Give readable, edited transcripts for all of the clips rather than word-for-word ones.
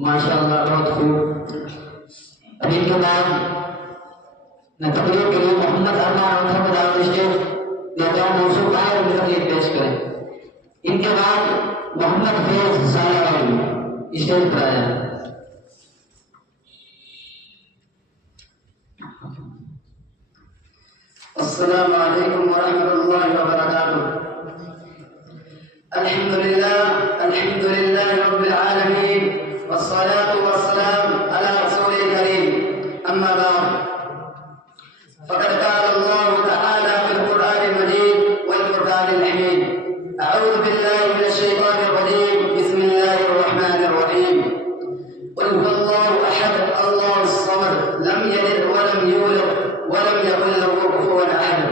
माशाअल्लाह बहुत खूब। अभी के बाद न तकरीर के लिए मोहम्मद अरमान मौसू आए तकरीर पेश करें। इनके बाद मोहम्मद फैज सालावाली स्टेज पर आया। अस्सलामु अलैकुम वरहमतुल्लाहि वबरकातुह। अल्हम्दुलिल्लाह रब्बिल आलमीन वस्सलातु वस्सलाम अला रसूलिल करीम। अम्मा बाद, फ़क़द क़ाल अल्लाहु तआला फ़िल क़ुरआनिल मजीद वल क़ुरआनिल हमीद। अऊज़ु बिल्लाहि मिनश शैतानिर रजीम। बिस्मिल्लाहिर रहमानिर रहीम। क़ुल हुवल्लाहु अहद अल्लाहुस समद लम यलिद व लम यूलद व लम यकुल लहू कुफुवन अहद।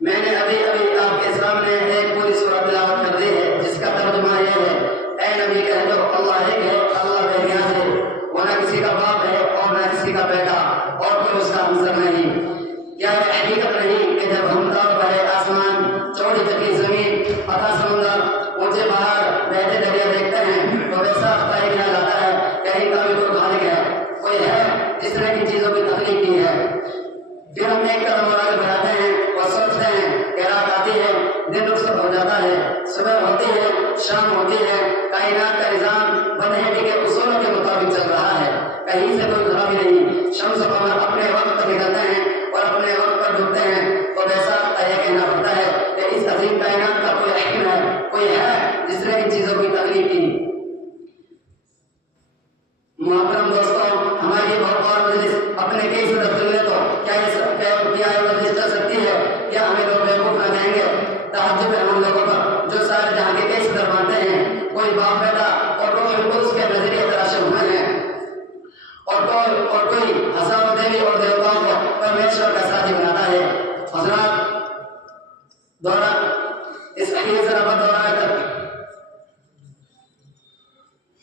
मैंने अभी आपके सामने एक पूरी सूरह तिलावत कर दी है, जिसका तर्जुमा यह है, ऐ नबी कह दो अल्लाह एक है, अल्लाह बेनियाज़ है, वो ना किसी का बाप है और ना किसी का बेटा और कोई उसका हमसर नहीं। क्या यह हकीकत नहीं कि जब हम तौर पर आसमान, चौड़ी चकी जमीन, पता समुद्र, ऊंचे पहाड़, बहते दरिया देखते हैं तो वैसा तय ख्याल आता है कहीं का भी कोई खालिक है, कोई है जिसने इन चीजों की तकलीफ की है। फिर हम एक कदम और आगे बढ़ाते हैं और सोचते हैं कि रात आती है, दिन रुखसत हो जाता है, सुबह होती है, शाम होती है, कायनात का निजाम बदहटी के उसूलों के मुताबिक चल रहा है, कहीं से कोई खराबी नहीं। शम्स और कमर अपने वक्त पर निकलते हैं और अपने वक्त पर डूबते हैं, तो वैसा तय कहना पड़ता है कि इस अजीम कायनात का कोई हकीम है, कोई है जिसने इन चीजों की तकलीफ की। मोहतरम दोस्तों, हमारी बहुत और मजलिस अपने कई सदर चुन ले तो क्या मजलिस चल सकती है? क्या हमें लोग बेवकूफ न कहेंगे? तहज्जुद है उन लोगों पर जो सारे जहां के कई सदर मानते हैं, कोई बाप बेटा और कोई कुछ के नजरिए तराशे हुए हैं, और कोई हजारों देवी और देवताओं को परमेश्वर का साथी बनाता है। हजरात दौरा इस अखीर से रबा दौरा तक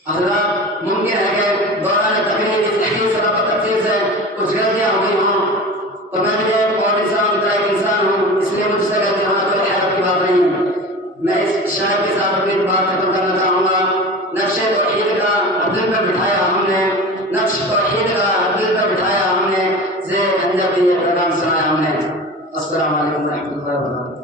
हजरात मुमकिन है कि दौरान तकरीर इस अखीर से रबा तफसीर से कुछ गलतियां हो गई हों, तो मैं भी और इंसान हूँ, इसलिए मुझसे गलती होना कोई हैरत की बात नहीं। मैं इस शायर के साथ अपनी बात खत्म करना चाहूँगा। नक्शे तौहीद का दिल पर बिठाया हमने, नक्श तौहीद का दिल पर बिठाया हमने, ज़े पंजाबी पैगाम सुनाया हमने। अस्सलामु अलैकुम व रहमतुल्लाहि व बरकातुहू।